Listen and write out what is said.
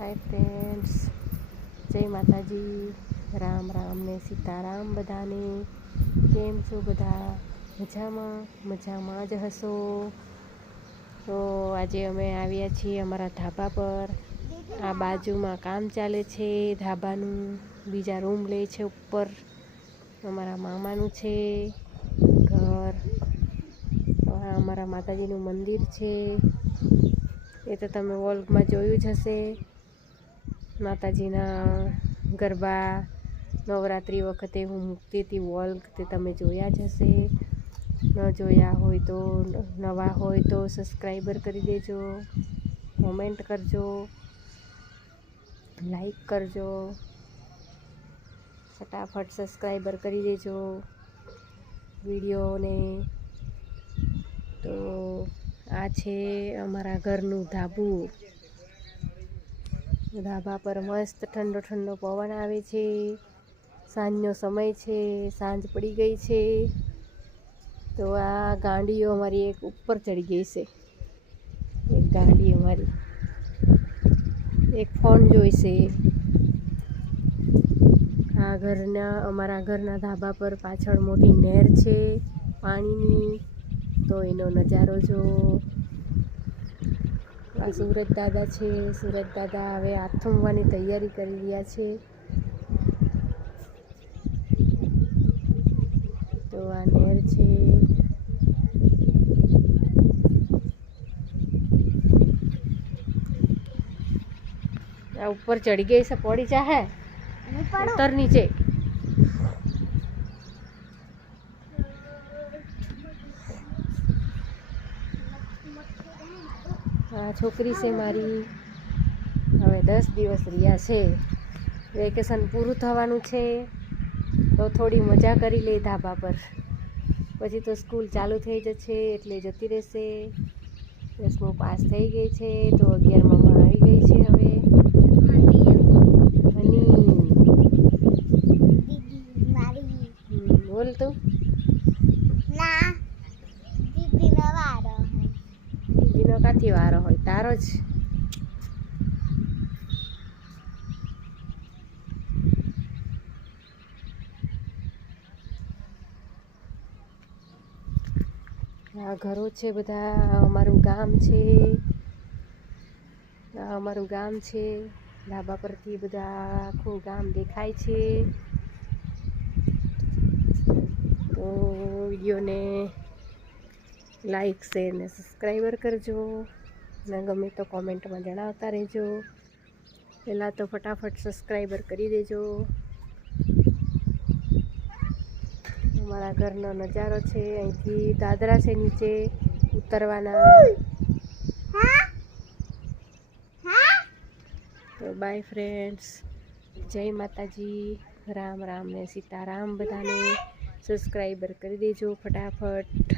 Hi friends, जय माताजी, राम राम ने सीताराम बधाने। केम छो बधा? मजामां ज हशो। तो आजे अमे आव्या छीए अमारा धाबा पर। आ बाजुमां काम चाले छे धाबानुं, बीजा रूम ले छे उपर। अमारा मामानुं छे घर। आ अमारा माताजीनुं मंदिर छे। ए तो तमे व्लॉगमां जोयुं ज हशे। माताजीना गरबा नवरात्रि वखते हूँ मूकती थी व्लॉग, ते तमे जोया ज हशे। न जोया होय तो नवा होय तो सब्सक्राइबर करी देजो, कॉमेंट करजो, लाइक करजो। फटाफट सब्सक्राइबर करी देजो विडियो ने। तो आ छे अमारा घरनुं धाबू। धाबा पर मस्त ठंडो ठंडो पवन आवे छे। सांजनो समय छे, सांज पड़ी गई छे। तो आ गांडीओ अमारी एक ऊपर चढ़ी गई छे। एक गांडी अमारी एक फोन जोईशे। आ घरना अमारा घरना धाबा पर पाछळ मोटी नहेर छे पाणीनी। तो एनो नजारो जो। आ सूरज दादा छे। सूरज दादा हवे आथमवानी तैयारी करी रह्या छे। तो आ नहेर छे। आ ऊपर चढ़ी गई से पड़ी जाहे, उतर नीचे। आ छोकरी से मारी हवे 10 दिवस रह्या छे। वेकेशन पूरुं थवानुं छे तो थोड़ी मजा करी ले धाबा पर। पछी तो स्कूल चालू थई जशे एटले जती रहेशे। 10मुं पास थई गई छे तो 11मां मां आवी गई छे। हवे हनी दीदी मारी बोल तो ना दीदीनो वारो है। दीदीनो काथी वारो होय? तारो ज। आ घरो छे बधा। अमारुं गाम छे। आ अमारुं गाम छे। ढाबा परथी बधा आखुं गाम देखाय छे। तो विडियो ने लाइक शेर ने सब्सक्राइबर करजो ने गमे तो कॉमेंट में जणावता रहेजो। पहला तो फटाफट सब्सक्राइबर करी देजो। हमारा घरनो नजारो छे। अहींथी दादरा छे नीचे उतरवाना। तो बाय फ्रेंड्स, जय माताजी, राम राम ने सीताराम बधाने। सब्सक्राइबर करी देजो फटाफट।